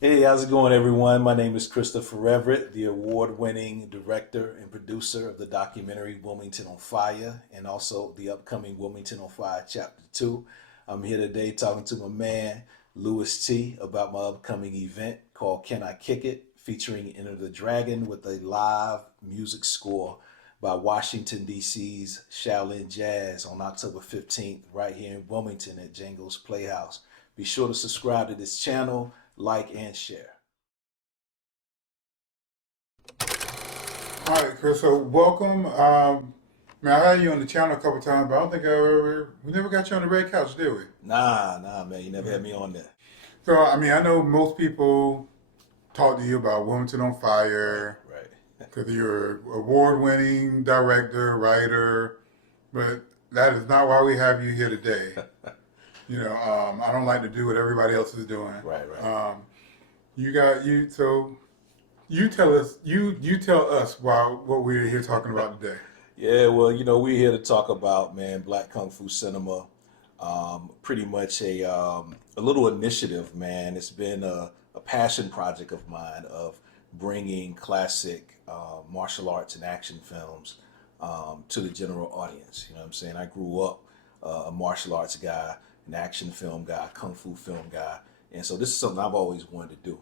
Hey, how's it going, everyone? My name is Christopher Everett, the award-winning director and producer of the documentary Wilmington on Fire, and also the upcoming Wilmington on Fire Chapter 2. I'm here today talking to my man, LouisTee, about my upcoming event called Can I Kick It, featuring Enter the Dragon with a live music score by Washington, D.C.'s Shaolin Jazz on October 15th, right here in Wilmington at Jengo's Playhouse. Be sure to subscribe to this channel, like, and share. All right, Chris. So welcome. Man, I had you on the channel a couple times, but I don't think we never got you on the red couch, did we? Nah, man, you never Yeah. had me on there. So I mean, I know most people talk to you about Wilmington on Right, Fire right. because you're an award-winning director, writer, but that is not why we have you here today. I don't like to do what everybody else is doing. Right. You got you. So you tell us why what we're here talking about today. Yeah, well, we're here to talk about, man, Black Kung Fu cinema. Pretty much a little initiative, man. It's been a passion project of mine of bringing classic martial arts and action films to the general audience. You know what I'm saying? I grew up a martial arts guy, an action film guy, kung fu film guy, and so this is something I've always wanted to do.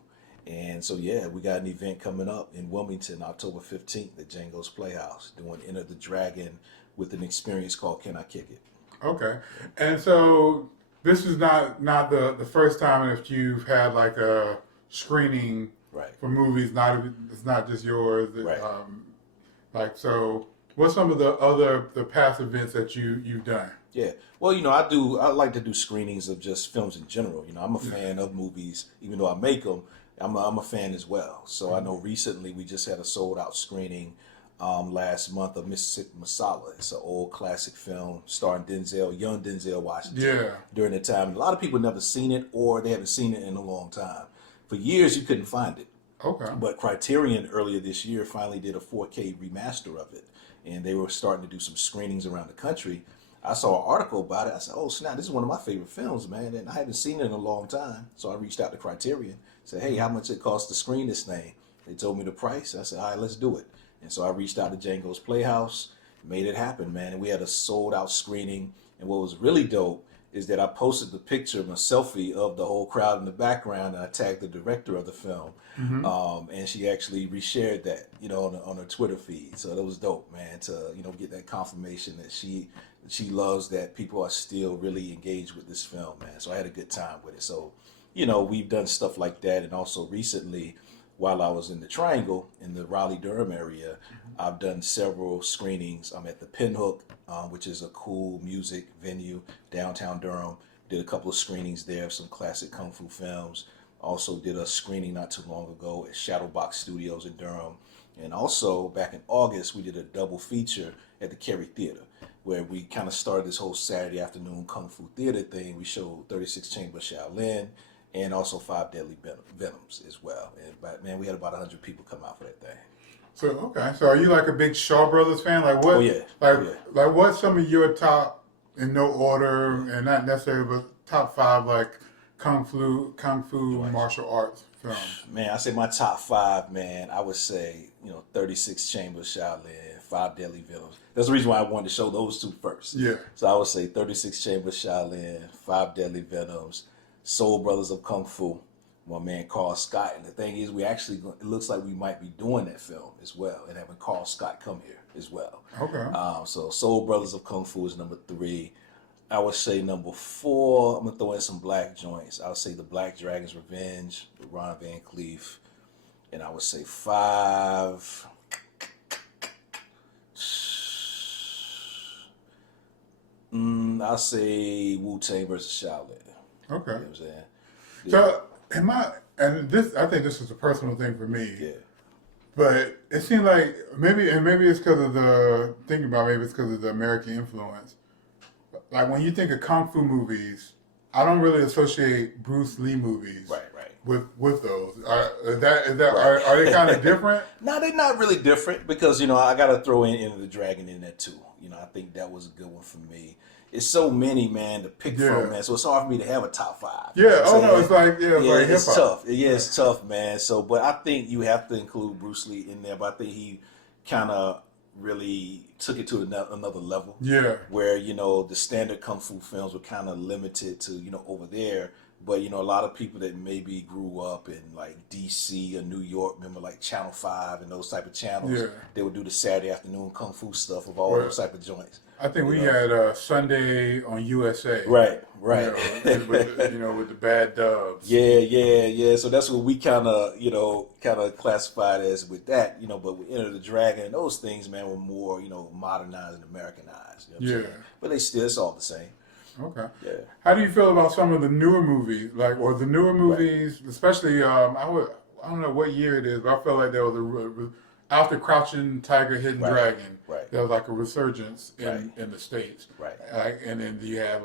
And so, yeah, we got an event coming up in Wilmington, October 15th at Django's Playhouse, doing Enter the Dragon with an experience called Can I Kick It? Okay. And so this is not the first time that you've had like a screening Right, for movies. Not it's not just yours. right. Like so, what's some of the past events that you've done? Yeah. Well, I like to do screenings of just films in general. I'm a fan of movies, even though I make them. I'm a fan as well. So I know recently we just had a sold out screening last month of Mississippi Masala. It's an old classic film starring young Denzel Washington Yeah. during the time. A lot of people never seen it or they haven't seen it in a long time. For years, you couldn't find it. Okay. But Criterion earlier this year finally did a 4K remaster of it, and they were starting to do some screenings around the country. I saw an article about it. I said, "Oh snap! This is one of my favorite films, man." And I hadn't seen it in a long time, so I reached out to Criterion. Said, "Hey, how much it costs to screen this thing?" They told me the price. I said, "All right, let's do it." And so I reached out to Django's Playhouse, made it happen, man. And we had a sold out screening. And what was really dope is that I posted the picture of a selfie of the whole crowd in the background, and I tagged the director of the film, and she actually reshared that, on her Twitter feed. So that was dope, man, to get that confirmation that she loves that people are still really engaged with this film, man. So I had a good time with it. So, we've done stuff like that, and also recently, while I was in the Triangle in the Raleigh Durham area, I've done several screenings. I'm at the Pinhook, which is a cool music venue downtown Durham. Did a couple of screenings there of some classic kung fu films. Also did a screening not too long ago at Shadowbox Studios in Durham. And also back in August, we did a double feature at the Cary Theater, where we kind of started this whole Saturday afternoon kung fu theater thing. We showed 36 Chamber Shaolin and also Five Deadly Venoms as well. And but man, we had about 100 people come out for that thing. So okay. So are you like a big Shaw Brothers fan? Like Oh what? yeah, Like oh yeah. like what's some of your top in no order and not necessarily but top five like kung fu Right. martial arts films? Man, I say my top five, man. I would say 36 Chambers Shaolin, Five Deadly Venoms. That's the reason why I wanted to show those two first. Yeah. So I would say 36 Chambers Shaolin, Five Deadly Venoms, Soul Brothers of Kung Fu, my man Carl Scott. And the thing is, it looks like we might be doing that film as well and having Carl Scott come here as well. Okay. So Soul Brothers of Kung Fu is number three. I would say number four, I'm gonna throw in some black joints. I would say The Black Dragon's Revenge with Ron Van Cleef. And I would say five. I'll say Wu Tang versus Shaolin. You know Okay. what I'm saying? Yeah, So am I? And this, I think this is a personal thing for me. yeah, But it seemed like maybe it's because of the thinking about maybe it's because of the American influence. Like when you think of kung fu movies, I don't really associate Bruce Lee movies right. with those. Are they kind of Right. different? No, they're not really different because I got to throw in Enter the Dragon in there too. I think that was a good one for me. it's so many, man, to pick from, Yeah. man. So it's hard for me to have a top five. You know Yeah. what Oh I'm no, saying? it's like yeah, it's Yeah, like hip it's hop. tough. Yeah, Yeah. it's tough, man. So, but I think you have to include Bruce Lee in there. But I think he kind of really took it to another level, Yeah. where the standard kung fu films were kind of limited to over there. But a lot of people that maybe grew up in like DC or New York, remember like Channel 5 and those type of channels, Yeah. they would do the Saturday afternoon kung fu stuff of all Well, those type of joints. I think You we know, had Sunday on USA. right, You right. know, with the bad dubs. Yeah, yeah, yeah. So that's what we kind of classified as with that, But with Enter the Dragon and those things, man, were more, modernized and Americanized. You know what I'm Yeah. saying? But it's all the same. Okay. Yeah. How do you feel about some of the newer movies, or the newer Right. movies, especially I don't know what year it is, but I felt like there was after Crouching Tiger, Hidden Right. Dragon, Right. there was like a resurgence Right. in the States, Right. and then you have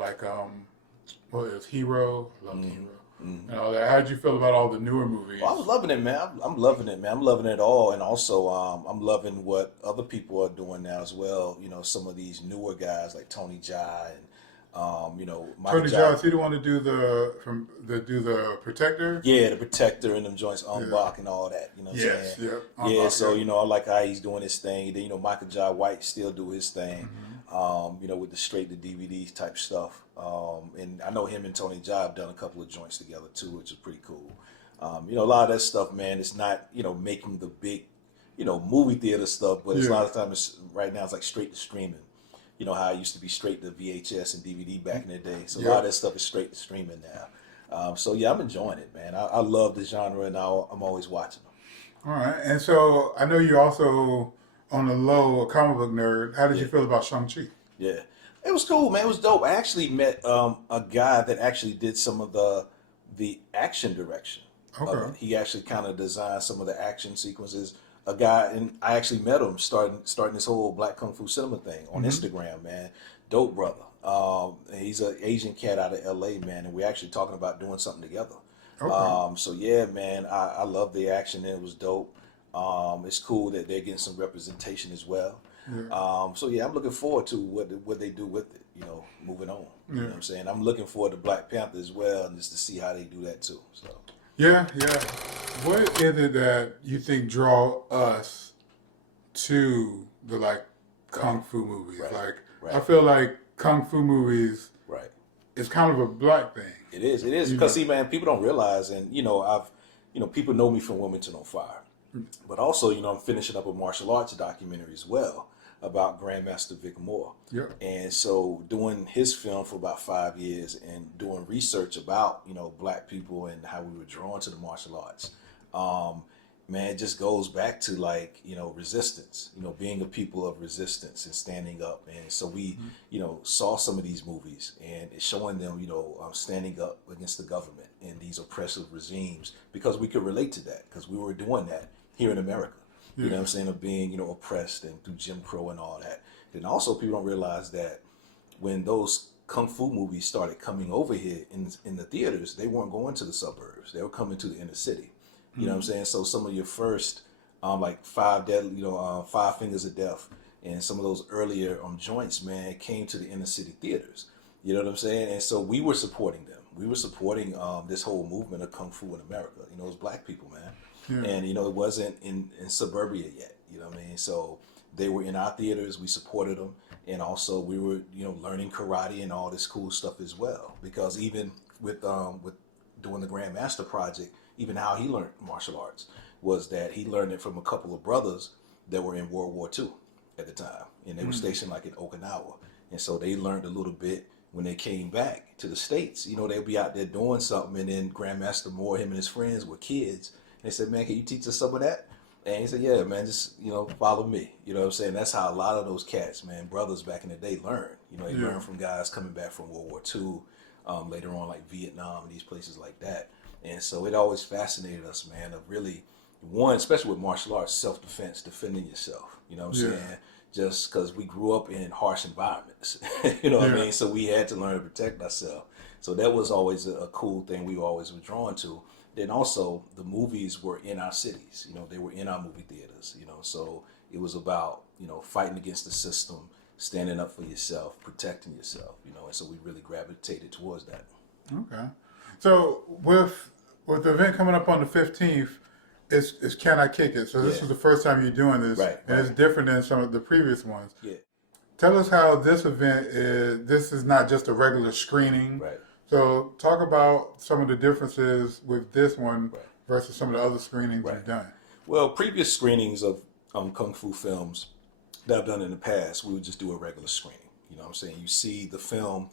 what is Hero, I love Mm-hmm. Hero, Mm-hmm. and all that. How did you feel about all the newer movies? Well, I'm loving it, man. I'm loving it, man. I'm loving it all, and also I'm loving what other people are doing now as well. Some of these newer guys like Tony Jaa and Michael Tony Jaa. Jaa, he the one to do the Protector. Yeah, the Protector and them joints, Yeah. Unblock and all that. You know what I'm Yes, saying? yeah. Yeah, so I like how he's doing his thing. Then Michael Jai White still do his thing. With the straight to DVD type stuff. And I know him and Tony Jaa have done a couple of joints together too, which is pretty cool. A lot of that stuff, man, it's not making the big movie theater stuff, but it's a lot of times right now it's like straight to streaming. You know how it used to be straight to VHS and DVD back in the day. So a lot of that stuff is straight to streaming now. So yeah, I'm enjoying it, man. I love the genre, and I'm always watching them. All right, and so I know you're also on the low a comic book nerd. How did you Yeah. feel about Shang-Chi? Yeah, it was cool, man. It was dope. I actually met a guy that actually did some of the action direction of Okay. it. He actually kind of designed some of the action sequences. A guy, and I actually met him starting this whole Black Kung Fu Cinema thing on Instagram, man. Dope brother. He's an Asian cat out of LA, man, and we're actually talking about doing something together. Okay. So yeah, man, I love the action, and it was dope. It's cool that they're getting some representation as well. Yeah. So yeah, I'm looking forward to what they do with it. Moving on. You know Yeah. what I'm saying? I'm looking forward to Black Panther as well, and just to see how they do that too. So Yeah, yeah. What is it that you think draw us to the kung fu movies? Right. Like Right. I feel like kung fu movies right. is kind of a black thing. It is. It is You because know. see, man, people don't realize, and people know me from Wilmington on Fire, but also, I'm finishing up a martial arts documentary as well about Grandmaster Vic Moore. Yep. And so, doing his film for about 5 years and doing research about black people and how we were drawn to the martial arts. Man, it just goes back to resistance, being a people of resistance and standing up. And so we, saw some of these movies and it's showing them, standing up against the government and these oppressive regimes because we could relate to that because we were doing that here in America. You know what I'm saying? Of being, oppressed and through Jim Crow and all that. Then also people don't realize that when those kung fu movies started coming over here in the theaters, they weren't going to the suburbs. They were coming to the inner city. You know what I'm saying? So some of your first, Five Fingers of Death and some of those earlier joints, man, came to the inner city theaters. You know what I'm saying? And so we were supporting them. We were supporting this whole movement of kung fu in America. It was black people, man. Yeah. And, it wasn't in suburbia yet. You know what I mean? So they were in our theaters. We supported them. And also we were, learning karate and all this cool stuff as well. Because even with doing the Grandmaster Project, even how he learned martial arts was that he learned it from a couple of brothers that were in World War II at the time. And they were stationed in Okinawa. And so they learned a little bit when they came back to the States. They'd be out there doing something and then Grandmaster Moore, him and his friends were kids. And they said, man, can you teach us some of that? And he said, yeah, man, just, follow me. You know what I'm saying? That's how a lot of those cats, man, brothers back in the day learned. They learned from guys coming back from World War II, later on Vietnam, these places like that. And so it always fascinated us, man, of really, one, especially with martial arts, self-defense, defending yourself. You know what I'm saying? Just because we grew up in harsh environments. You know what I mean? So we had to learn to protect ourselves. So that was always a cool thing we always were drawn to. Then also, the movies were in our cities. They were in our movie theaters. So it was about, fighting against the system, standing up for yourself, protecting yourself, and so we really gravitated towards that. Okay. So with the event coming up on the 15th, it's Can I Kick It? So this Yeah. is the first time you're doing this, Right, and it's right. different than some of the previous ones. Yeah, Tell us how this event is. This is not just a regular screening. right, So talk about some of the differences with this one right, versus some of the other screenings right. you've done. Well, previous screenings of kung fu films that I've done in the past, we would just do a regular screening. You know what I'm saying? You see the film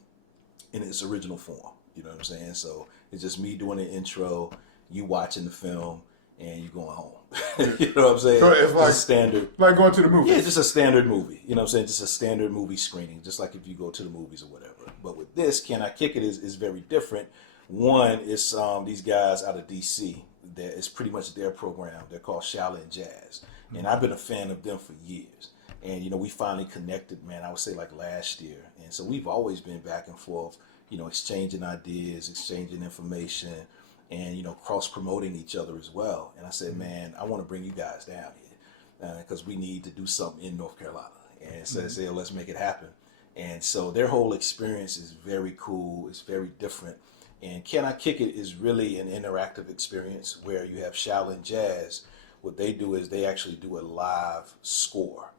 in its original form. You know what I'm saying? So it's just me doing the intro, you watching the film, and you going home. You know what I'm saying? So it's like standard. like going to the movies. Yeah, it's just a standard movie. You know what I'm saying? Just a standard movie screening, just like if you go to the movies or whatever. But with this, Can I Kick It is very different. One is these guys out of DC. That is pretty much their program. They're called Shaolin Jazz. And I've been a fan of them for years. And, we finally connected, man, I would say like last year. And so we've always been back and forth, exchanging ideas, exchanging information, and, cross-promoting each other as well. And I said, man, I want to bring you guys down here because we need to do something in North Carolina. And so I said, let's make it happen. And so their whole experience is very cool. It's very different. And Can I Kick It is really an interactive experience where you have Shaolin Jazz. What they do is they actually do a live score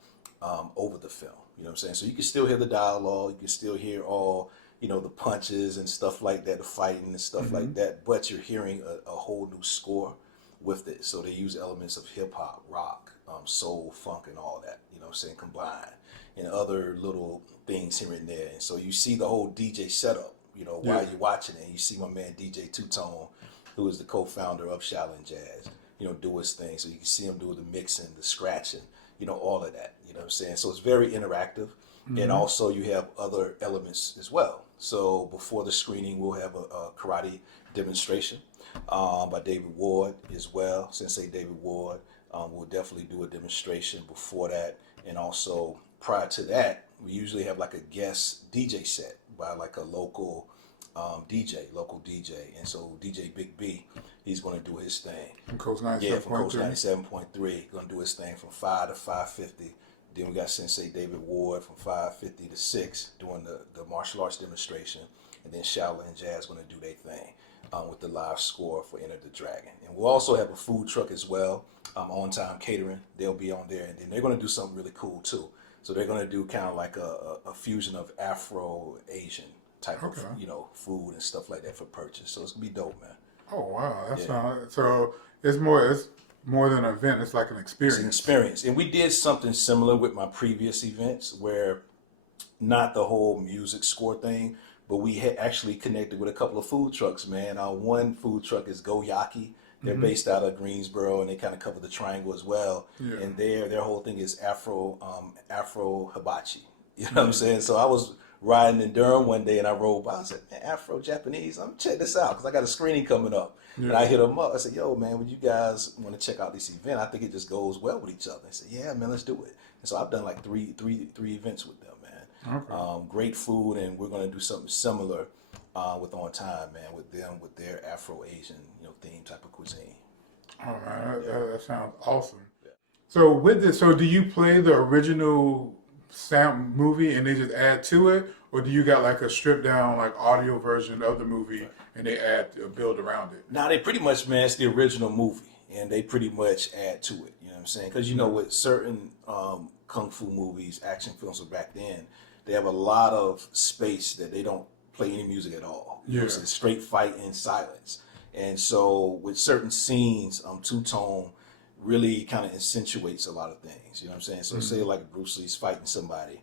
over the film. You know what I'm saying? So you can still hear the dialogue. You can still hear all, the punches and stuff like that, the fighting and stuff like that. But you're hearing a whole new score with it. So they use elements of hip hop, rock, soul, funk, and all that, you know what I'm saying, combined. And other little things here and there. And so you see the whole DJ setup. While you're watching it, you see my man DJ Two Tone, who is the co-founder of Shaolin Jazz, do his thing. So you can see him do the mixing, the scratching, all of that. You know what I'm saying? So it's very interactive. And also you have other elements as well. So before the screening, we'll have a karate demonstration by David Ward as well. Sensei David Ward. We'll definitely do a demonstration before that. And also prior to that, we usually have like a guest DJ set by like a local DJ. And so DJ Big B, he's going to do his thing. From Coach 97.3. Yeah, from Coach 97.3. Going to do his thing from 5 to 5:50. Then we got Sensei David Ward from 5:50 to 6 doing the martial arts demonstration. And then Shaolin Jazz going to do their thing with the live score for Enter the Dragon. And we'll also have a food truck as well, On Time Catering. They'll be on there. And then they're going to do something really cool too. So they're going to do kind of like a fusion of Afro-Asian type of, food and stuff like that for purchase. So it's going to be dope, man. Oh, wow. That sounds, so it's more than an event. It's like an experience. It's an experience. And we did something similar with my previous events where not the whole music score thing, but we had actually connected with a couple of food trucks, man. One food truck is Go Yaki. They're based out of Greensboro, and they kind of cover the triangle as well. Yeah. And their whole thing is Afro hibachi. You know what I'm saying? So I was riding in Durham one day, and I rolled by. I said, man, Afro Japanese, I'm check this out because I got a screening coming up. Yeah. And I hit them up. I said, yo, man, would you guys want to check out this event? I think it just goes well with each other. They said, yeah, man, let's do it. And so I've done like three events with them, man. Okay. Great food, and we're going to do something similar with On Time, man, with them, with their Afro-Asian, theme type of cuisine. Oh, man, that sounds awesome. Yeah. So with this, do you play the original sound movie and they just add to it, or do you got like a stripped down like audio version of the movie and they add a build around it? Now they pretty much, man, it's the original movie, and they pretty much add to it. You know what I'm saying? Because with certain kung fu movies, action films of back then, they have a lot of space that they don't play any music at all. You know, it's straight fight in silence. And so with certain scenes, two-tone really kind of accentuates a lot of things. You know what I'm saying? So say like Bruce Lee's fighting somebody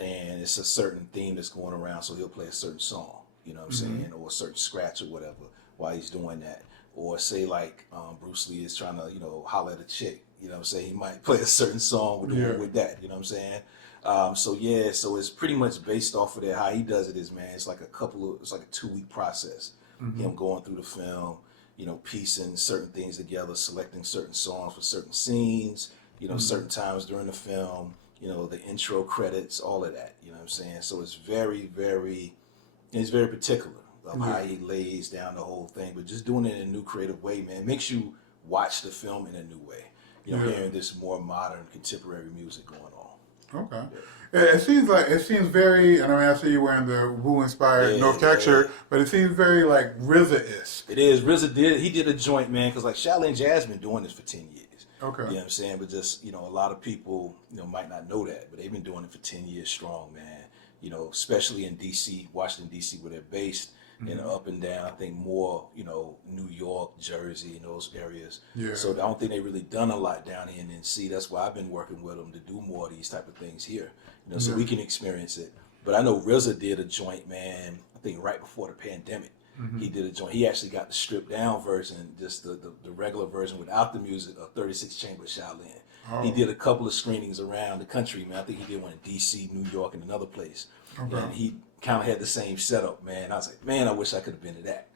and it's a certain theme that's going around, so he'll play a certain song, you know what I'm saying, or a certain scratch or whatever while he's doing that. Or say like Bruce Lee is trying to, holler at a chick, you know what I'm saying? He might play a certain song with that, you know what I'm saying? So it's pretty much based off of that. How he does it is, man, it's like a 2-week process. Him going through the film, piecing certain things together, selecting certain songs for certain scenes, certain times during the film, the intro credits, all of that, you know what I'm saying? So it's very, very particular of how he lays down the whole thing, but just doing it in a new creative way, man, makes you watch the film in a new way. Hearing this more modern contemporary music going on. Okay. It seems very, and I mean, I see you wearing the Wu inspired North Cat shirt, but it seems very like RZA-esque. It is. He did a joint, man, because like Shaolin Jazz been doing this for 10 years. Okay. You know what I'm saying? But just, a lot of people, might not know that, but they've been doing it for 10 years strong, man. Especially in DC, Washington, DC, where they're based, and up and down, I think more, New York, Jersey, and those areas. Yeah. So I don't think they really done a lot down here in NC. That's why I've been working with them to do more of these type of things here, so we can experience it. But I know RZA did a joint, man, I think right before the pandemic. He did a joint. He actually got the stripped down version, just the regular version without the music of 36 Chamber Shaolin. Oh. He did a couple of screenings around the country, man. I think he did one in DC, New York, and another place. Okay. And he kind of had the same setup, man. I was like, man, I wish I could have been to that.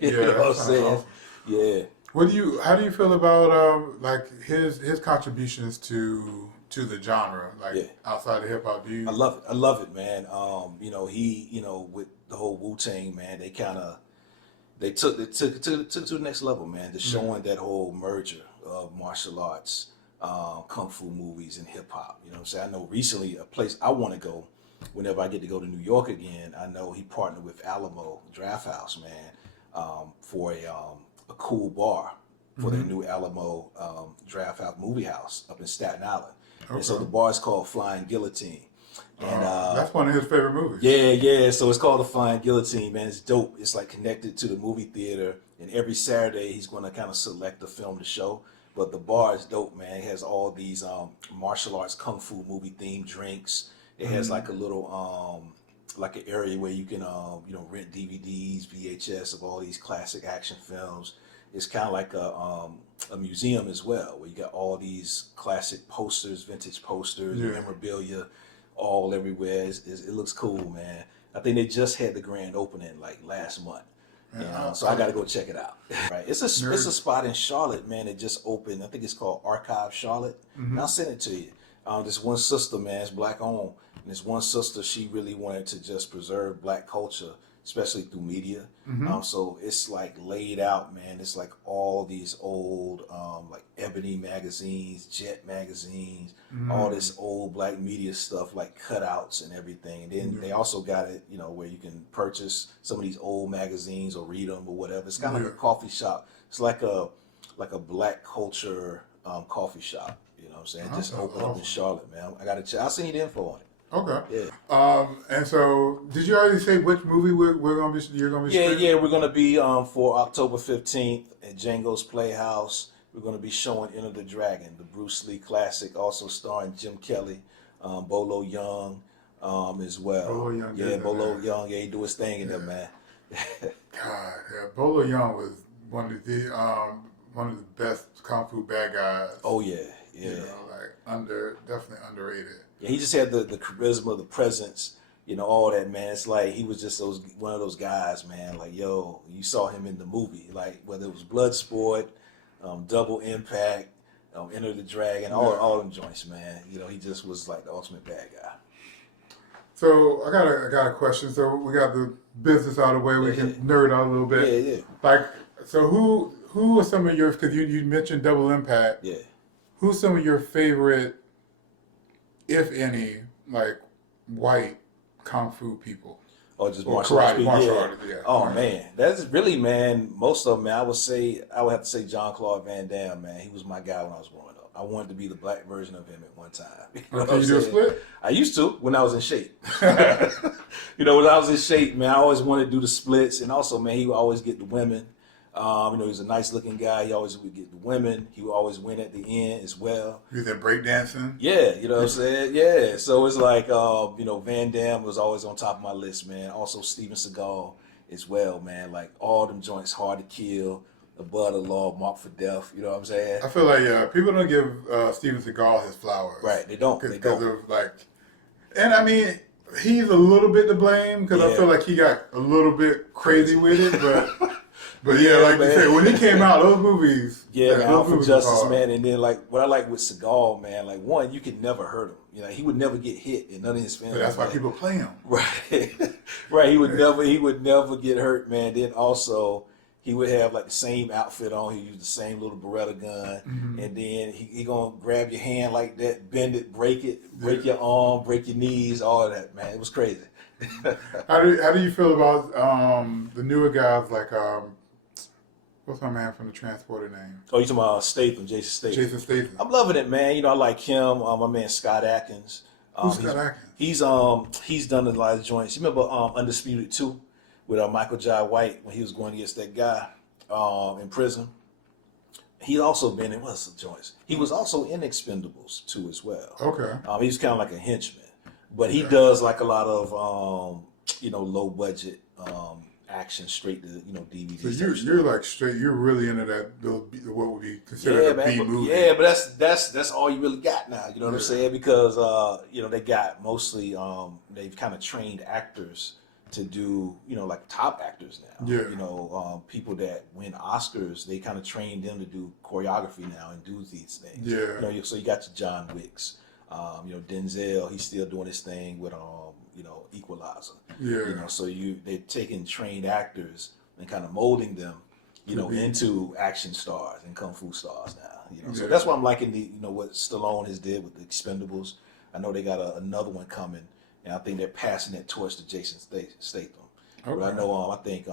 You know what I'm saying? Awesome. Yeah. How do you feel about like his contributions to the genre, like outside of hip hop? I love it, man. He with the whole Wu-Tang, man, they took it to the next level, man. Just showing that whole merger of martial arts, kung fu movies, and hip hop. You know what I'm saying? I know recently a place I want to go, whenever I get to go to New York again, I know he partnered with Alamo Draft House, man, for a cool bar for their new Alamo Draft House movie house up in Staten Island. Okay. And so the bar is called Flying Guillotine. And that's one of his favorite movies. Yeah. So it's called The Flying Guillotine, man. It's dope. It's like connected to the movie theater. And every Saturday he's going to kind of select a film to show. But the bar is dope, man. It has all these martial arts, kung fu movie themed drinks. It has like a little like an area where you can rent DVDs, VHS of all these classic action films. It's kind of like a museum as well, where you got all these classic posters, vintage posters, memorabilia, all everywhere. It looks cool, man. I think they just had the grand opening like last month. So I got to go check it out. Right, it's a spot in Charlotte, man. It just opened. I think it's called Archive Charlotte. And I'll send it to you. This one sister, man, it's black owned. And this one sister, she really wanted to just preserve black culture, especially through media. So it's like laid out, man. It's like all these old like Ebony magazines, Jet magazines, all this old black media stuff, like cutouts and everything. And then they also got it, where you can purchase some of these old magazines or read them or whatever. It's kind of like a coffee shop. It's like a black culture coffee shop. You know what I'm saying? Just opened up in Charlotte, man. I'll send you the info on it. Okay. Yeah. And so, did you already say which movie you're gonna be? Yeah. We're gonna be for October 15th at Jengo's Playhouse. We're gonna be showing Enter the Dragon, the Bruce Lee classic, also starring Jim Kelly, Bolo Young, as well. Bolo Young. Bolo Young. Yeah, he do his thing in there, man. God, Bolo Young was one of the best kung fu bad guys. Oh yeah. Definitely underrated. Yeah, he just had the charisma, the presence, all that, man. It's like he was just one of those guys, man. Like, yo, you saw him in the movie, like whether it was Bloodsport, Double Impact, Enter the Dragon, all them joints, man. He just was like the ultimate bad guy. So I got a question. So we got the business out of the way. We can nerd out a little bit. Yeah. Like, so who are some of your? Because you mentioned Double Impact. Yeah. Who's some of your favorite, if any, like white kung fu people? Or just martial artists? Yeah. Oh man, that's really, man. Most of them, man. I would have to say Jean-Claude Van Damme, man. He was my guy when I was growing up. I wanted to be the black version of him at one time. Can you do a split? I used to when I was in shape. When I was in shape, man, I always wanted to do the splits, and also, man, he would always get the women. He was a nice looking guy. He always would get the women. He would always win at the end as well. He was at breakdancing? Yeah, you know what I'm saying? Yeah. So it's like, Van Damme was always on top of my list, man. Also Steven Seagal as well, man. Like all them joints, Hard to Kill, Above the Law, Marked for Death. You know what I'm saying? I feel like people don't give Steven Seagal his flowers. Right, they don't. Because of like, and I mean, he's a little bit to blame because I feel like he got a little bit crazy with it, but. But yeah, like man. You said, when he came out, those movies. Yeah, man, Out for Justice, man. And then, like, what I like with Seagal, man, like, one, you could never hurt him. He would never get hit in none of his films. But that's why people play him. Right. Right. He would never get hurt, man. Then also, he would have like the same outfit on. He used the same little Beretta gun, and then he gonna grab your hand like that, bend it, break your arm, break your knees, all of that. Man, it was crazy. How do you feel about the newer guys like what's my man from the Transporter name? Oh, you talking about Statham, Jason Statham? Jason Statham. I'm loving it, man. You know, I like him. My man Scott Adkins. Who's Scott Adkins? He's done a lot of joints. You remember Undisputed 2 with Michael Jai White when he was going against that guy in prison? He also been in what's the joints? He was also in Expendables 2 as well. Okay. He's kind of like a henchman, but he does like a lot of low budget action straight to DVD. So you're like straight. You're really into that. What would be considered a B movie. Yeah, but that's all you really got now. You know what I'm saying? Because they got mostly they've kind of trained actors to do like top actors now. Yeah. People that win Oscars, they kind of train them to do choreography now and do these things. Yeah. So you got your John Wicks. Denzel, he's still doing his thing with Equalizer. Yeah. So they're taking trained actors and kind of molding them, into action stars and kung fu stars now. So that's why I'm liking what Stallone has did with the Expendables. I know they got another one coming, and I think they're passing that torch to Jason Statham. Okay. But I know I think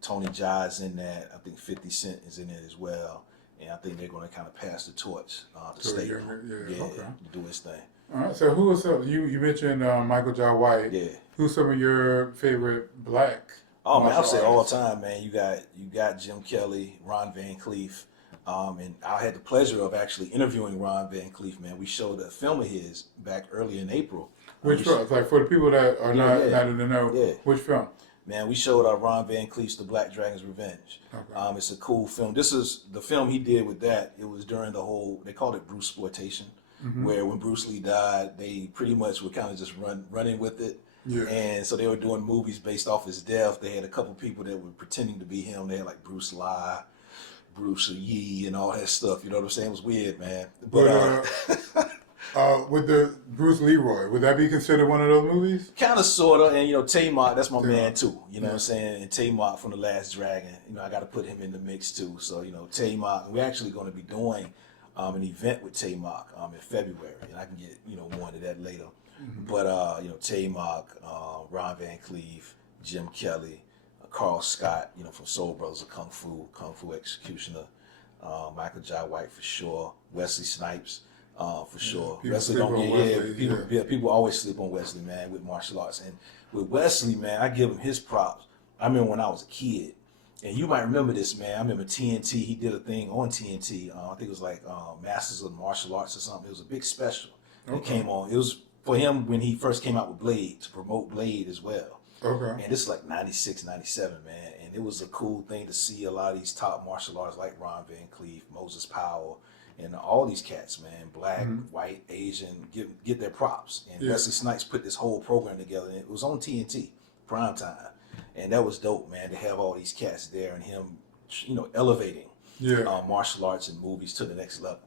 Tony Jaa is in that. I think 50 Cent is in it as well. And I think they're going to kind of pass the torch to Statham. Okay. To do his thing. All right. So who was you mentioned Michael Jai White? Yeah. Who's some of your favorite black? Oh man, I'll say all the time, man. You got Jim Kelly, Ron Van Cleef, and I had the pleasure of actually interviewing Ron Van Cleef. Man, we showed a film of his back early in April. Which film? Like for the people that are not in the know, which film? Man, we showed Ron Van Cleef's The Black Dragon's Revenge. Okay. It's a cool film. This is the film he did with that. It was during the whole, they called it Bruceploitation, where when Bruce Lee died, they pretty much were kind of just running with it. Yeah. And so they were doing movies based off his death. They had a couple people that were pretending to be him. They had like Bruce Lee, Bruce Yee, and all that stuff. You know what I'm saying? It was weird, man. But with the Bruce Leroy, would that be considered one of those movies? Kind of, sort of. And, Tamar, that's my man, too. You know what I'm saying? And Tamar from The Last Dragon, I got to put him in the mix, too. So, Tamar, we're actually going to be doing an event with Tamar in February. And I can get, more into that later. But, Tamar, Ron Van Cleef, Jim Kelly, Carl Scott, from Soul Brothers of Kung Fu Executioner, Michael Jai White for sure, Wesley Snipes. For sure. People always sleep on Wesley, man, with martial arts. And with Wesley, man, I give him his props. I remember when I was a kid, and you might remember this, man. I remember TNT, he did a thing on TNT. I think it was like Masters of Martial Arts or something. It was a big special. It came on. It was for him when he first came out with Blade, to promote Blade as well. Okay. And this is like 96, 97, man. And it was a cool thing to see a lot of these top martial artists like Ron Van Cleef, Moses Powell, and all these cats, man, black, white, Asian, get their props. And Wesley Snipes put this whole program together, and it was on TNT, prime time. And that was dope, man, to have all these cats there and him, elevating martial arts and movies to the next level.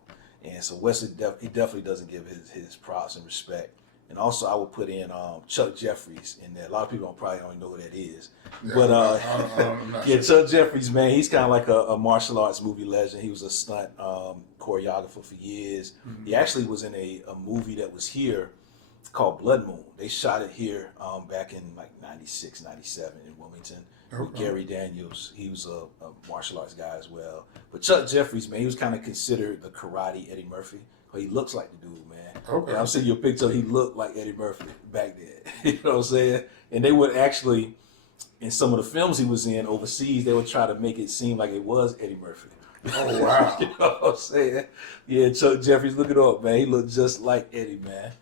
And so Wesley, he definitely doesn't give his props and respect. And also, I would put in Chuck Jeffries in there. A lot of people probably don't know who that is. Yeah, But Chuck Jeffries, man, he's kind of like a martial arts movie legend. He was a stunt choreographer for years. He actually was in a movie that was here called Blood Moon. They shot it here back in like 96, 97 in Wilmington with Gary Daniels. He was a martial arts guy as well. But Chuck Jeffries, man, he was kind of considered the karate Eddie Murphy. He looks like the dude, man. Okay. And I'm seeing your picture, he looked like Eddie Murphy back then. You know what I'm saying? And they would actually, in some of the films he was in overseas, they would try to make it seem like it was Eddie Murphy. Oh, wow. You know what I'm saying? Yeah, Chuck Jeffries, look it up, man. He looked just like Eddie, man.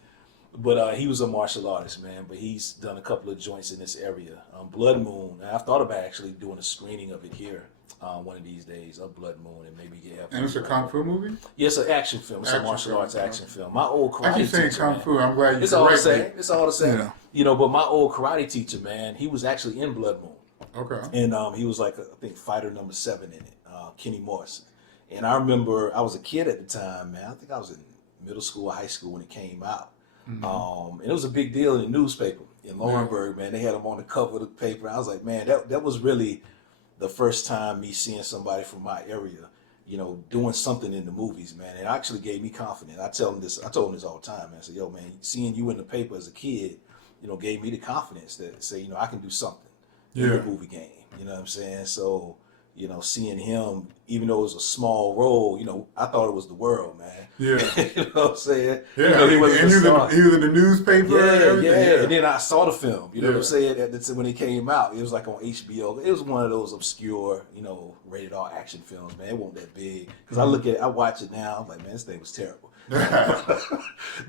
But he was a martial artist, man. But he's done a couple of joints in this area. Blood Moon, and I've thought about actually doing a screening of it here. One of these days of Blood Moon, and maybe get help. And it's a kung fu movie? Yeah, it's an action film. It's a martial arts action film. My old karate I keep saying teacher, kung man, fu. I'm glad you it's all the corrected same. me. It's all the same. Yeah. But my old karate teacher, man, he was actually in Blood Moon. Okay. And he was like, I think, fighter number 7 in it, Kenny Morrison. And I remember I was a kid at the time, man. I think I was in middle school or high school when it came out. And it was a big deal in the newspaper in Laurinburg, man. They had him on the cover of the paper. I was like, man, that was really the first time me seeing somebody from my area, doing something in the movies, man. It actually gave me confidence. I told him this all the time, man. I said, yo, man, seeing you in the paper as a kid, gave me the confidence that say, I can do something in the movie game. You know what I'm saying? So, seeing him, even though it was a small role, I thought it was the world, man. Yeah. You know what I'm saying? Yeah, He wasn't and the star. he was in the newspaper and everything. Yeah. And then I saw the film, you know what I'm saying? When it came out, it was like on HBO. It was one of those obscure, rated R action films, man. It wasn't that big. Because I watch it now, I'm like, man, this thing was terrible.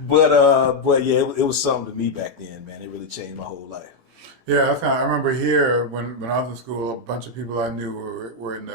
But yeah, it was something to me back then, man. It really changed my whole life. Yeah, that's how I remember here when I was in school, a bunch of people I knew were in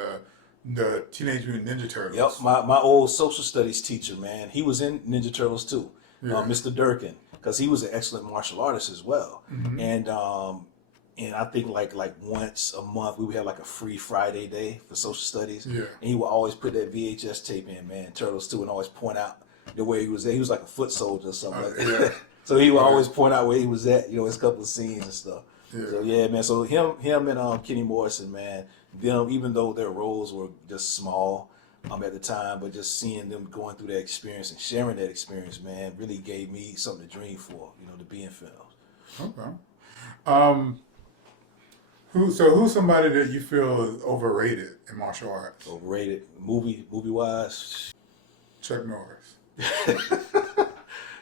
the Teenage Mutant Ninja Turtles. Yep, my old social studies teacher, man, he was in Ninja Turtles too, Mr. Durkin, because he was an excellent martial artist as well. And I think like once a month we would have like a free Friday day for social studies. Yeah. And he would always put that VHS tape in, man, Turtles 2, and always point out the way he was at. He was like a foot soldier or something like that. Yeah. So he would always point out where he was at, his couple of scenes and stuff. Yeah. So yeah, man. So him and Kenny Morrison, man, them, even though their roles were just small at the time, but just seeing them going through that experience and sharing that experience, man, really gave me something to dream for, to be in films. Okay. Who's somebody that you feel is overrated in martial arts? Overrated movie wise? Chuck Norris.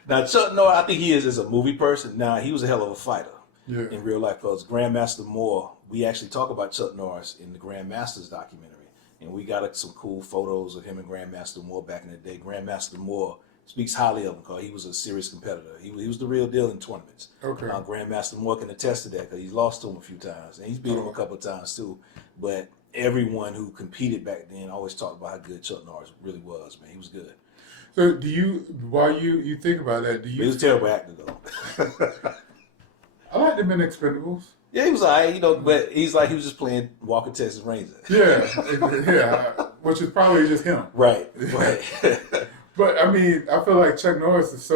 Now Chuck Norris, I think he is as a movie person. Now he was a hell of a fighter. Yeah. In real life, because Grandmaster Moore, we actually talk about Chuck Norris in the Grandmasters documentary, and we got some cool photos of him and Grandmaster Moore back in the day. Grandmaster Moore speaks highly of him because he was a serious competitor. He was the real deal in tournaments. Okay. Grandmaster Moore can attest to that because he's lost to him a few times, and he's beat him a couple of times too. But everyone who competed back then always talked about how good Chuck Norris really was, man. He was good. So while you think about that, He was a terrible actor though. I liked him in Expendables. Yeah, he was alright, but he was just playing Walker Texas Ranger. Yeah, which is probably just him. Right. But I mean, I feel like Chuck Norris is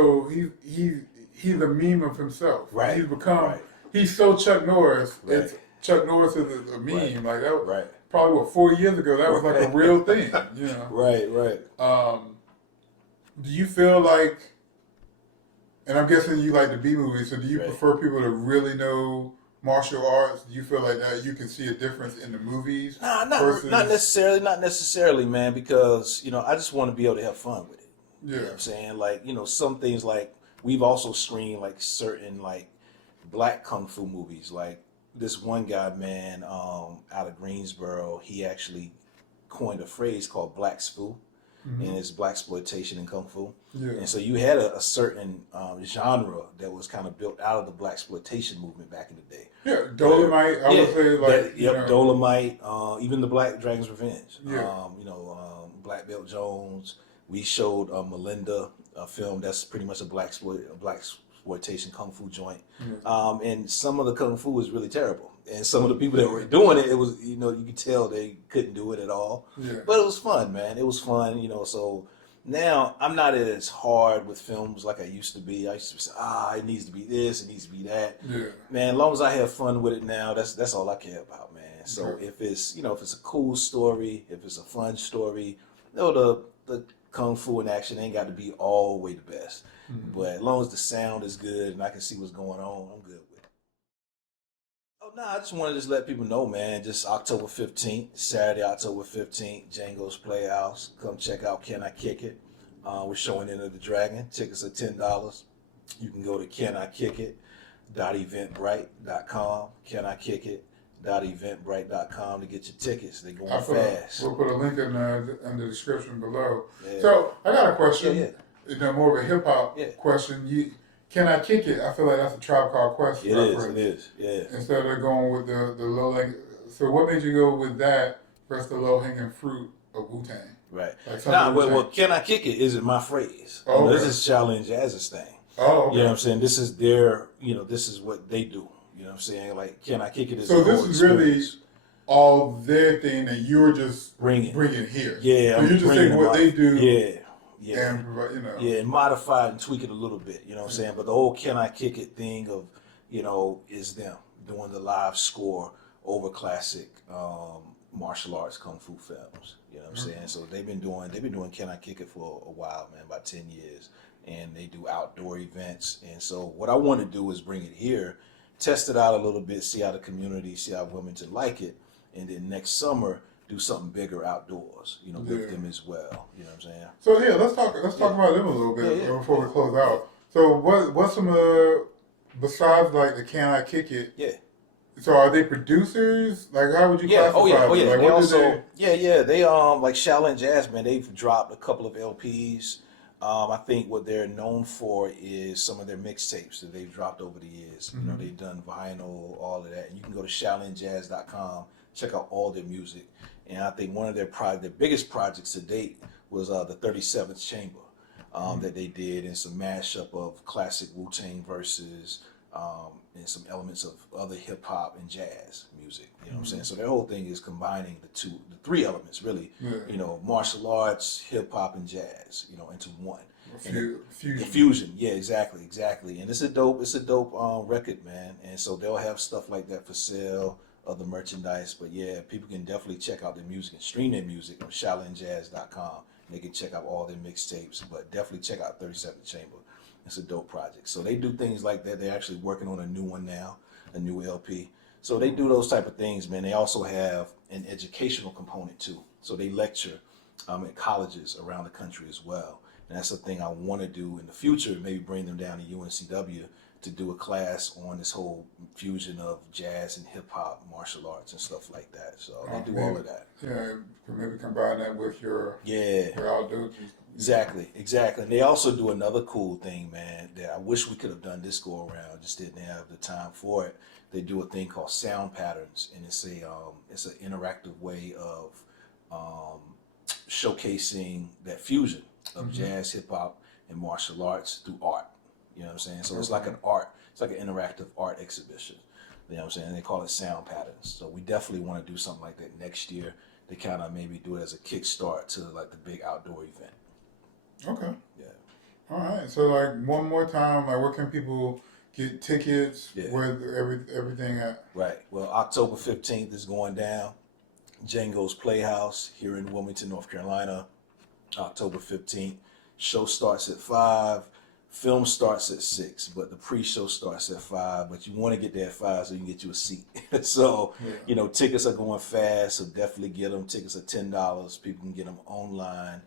he's a meme of himself. Right. He's become he's so Chuck Norris. Right. It's Chuck Norris is a meme. Right. Like that was Right. probably 4 years ago. That was like a real thing. Right. Do you feel like? And I'm guessing you like the B movies, so do you prefer people to really know martial arts? Do you feel like that you can see a difference in the movies? Nah, not necessarily, man, because, I just want to be able to have fun with it. Yeah. You know what I'm saying? Like, some things like, we've also screened like certain like black kung fu movies. Like this one guy, man, out of Greensboro, he actually coined a phrase called black sfu. And it's black exploitation in kung fu. Yeah. And so you had a certain genre that was kind of built out of the black exploitation movement back in the day. Yeah, Dolomite. I would say like Dolomite. Even the Black Dragon's Revenge. Yeah. Black Belt Jones. We showed Melinda, a film that's pretty much a black exploitation kung fu joint. Yeah. And some of the kung fu was really terrible. And some of the people that were doing it, it was, you could tell they couldn't do it at all. Yeah. But it was fun, man. It was fun, so now I'm not as hard with films like I used to be. I used to say, it needs to be this, it needs to be that. Yeah. Man, as long as I have fun with it now, that's all I care about, man. So if it's, if it's a cool story, if it's a fun story, the kung fu and action ain't got to be all the way the best. But as long as the sound is good and I can see what's going on, I'm good with it. I just want to let people know, man, just October 15th, Saturday, October 15th, Jengo's Playhouse. Come check out Can I Kick It? We're showing Enter the Dragon. Tickets are $10. You can go to canikickit.eventbrite.com, canikickit.eventbrite.com to get your tickets. They're going fast. We'll put a link in the description below. Yeah. So I got a question. Yeah. More of a hip hop question. Can I kick it? I feel like that's a Tribe Called Quest reference. It is, yeah. Instead of going with the low hanging. So what made you go with that versus the low hanging fruit of Wu-Tang? Right. Like well, Can I Kick It isn't my phrase. Oh, This is Shaolin Jazz's thing. Oh, okay. You know what I'm saying? This is their, this is what they do. You know what I'm saying? Like, Can I Kick It is so this is really all their thing that you're just bringing here. Yeah. So you're just saying what they do. Yeah. And, and modify it and tweak it a little bit, you know what I'm saying? But the whole Can I Kick It thing of, is them doing the live score over classic martial arts kung fu films. You know what I'm saying? So they've been doing Can I Kick It for a while, man, about 10 years. And they do outdoor events. And so what I want to do is bring it here, test it out a little bit, see how the community, see how Wilmington like it, and then next summer do something bigger outdoors, you know, with them as well. You know what I'm saying? So yeah, let's talk about them a little bit before we close out. So what's some of the, besides like the Can I Kick It? Yeah. So are they producers? Like how would you Yeah, classify oh yeah, them? oh yeah. Like They what also, do they like Shaolin Jazz, man. They've dropped a couple of LPs. I think what they're known for is some of their mixtapes that they've dropped over the years. You know, they've done vinyl, all of that. And you can go to ShaolinJazz.com, check out all their music. And I think one of their biggest projects to date was the 37th Chamber that they did, and some mashup of classic Wu-Tang verses, and some elements of other hip hop and jazz music. You know what I'm saying? So their whole thing is combining the three elements really. You know, martial arts, hip hop, and jazz. You know, into one. fusion? Fusion, yeah, exactly. And it's a dope record, man. And so they'll have stuff like that for sale, other merchandise. But yeah, people can definitely check out their music and stream their music on ShaolinJazz.com. They can check out all their mixtapes, but definitely check out 37th Chamber. It's a dope project. So they do things like that. They're actually working on a new one now, a new LP. So they do those type of things, man. They also have an educational component too. So they lecture at colleges around the country as well. And that's the thing I want to do in the future, maybe bring them down to UNCW to do a class on this whole fusion of jazz and hip hop, martial arts and stuff like that. So they do all of that. Yeah, maybe combine that with your outdoor. Exactly. And they also do another cool thing, man, that I wish we could have done this go around, just didn't have the time for it. They do a thing called sound patterns, and it's an interactive way of showcasing that fusion of jazz, hip hop, and martial arts through art. You know what I'm saying? So it's like an interactive art exhibition. You know what I'm saying? They call it sound patterns. So we definitely want to do something like that next year to kind of maybe do it as a kickstart to like the big outdoor event. Okay. Yeah. All right. So like one more time, like where can people get tickets? Yeah. Where everything at? Right. Well, October 15th is going down. Jengo's Playhouse here in Wilmington, North Carolina. October 15th. Show starts at 5. Film starts at 6, but the pre-show starts at 5. But you want to get there at 5 so you can get you a seat. So, you know, tickets are going fast, so definitely get them. Tickets are $10. People can get them online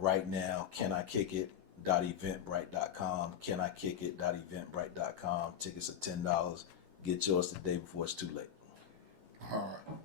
right now. CanIKickIt.eventbrite.com. CanIKickIt.eventbrite.com. Tickets are $10. Get yours the day before it's too late. All right.